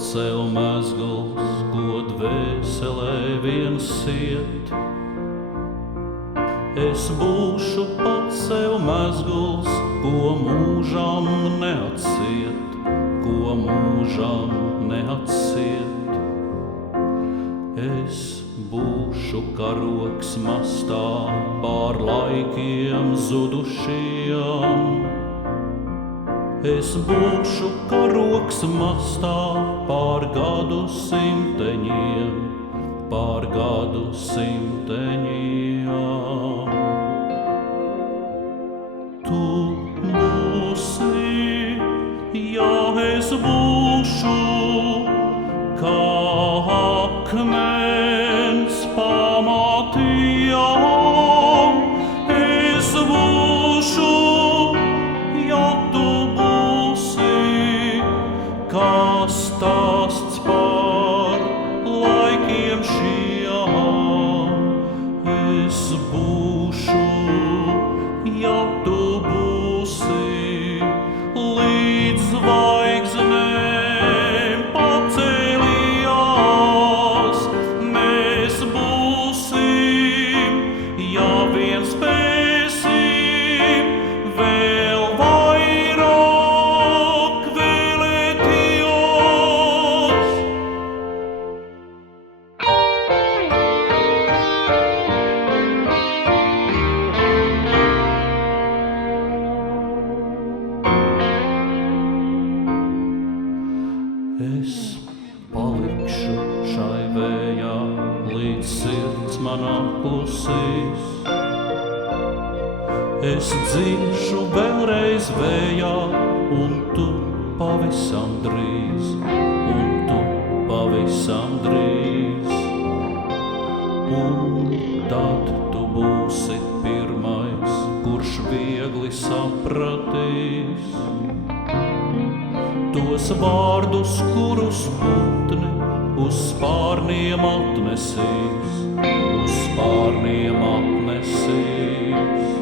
pats sev mezgls, ko dvēselē viens siet. Es būšu pats sev mezgls, ko mūžam neatsiet, ko mūžam neatsiet. Es būšu karogs mastā pār laikiem zudušiem. Es būšu karogs mastā pār gadu simteņiem, pār gadu simteņiem. Tu būsi, ja es būšu, kā akmens pamatījām. Es būšu, ja tu būsi, kā stāsts par laikiem šiem. Es būšu, ja tu būsi, līdz zvaigznēm pacēlījās. Mēs būsim, ja vien spēsim, vēl vairāk vēlētījos. Es palikšu šai vējā, līdz sirds man apklusīs. Es dzimšu vēlreiz vējā, un tu pavisam drīz, un tu pavisam drīz. Un tad tu būsi pirmais, kurš viegli sapratīs tos vārdus, kurus putni uz spārniem atnesīs, uz spārniem atnesīs.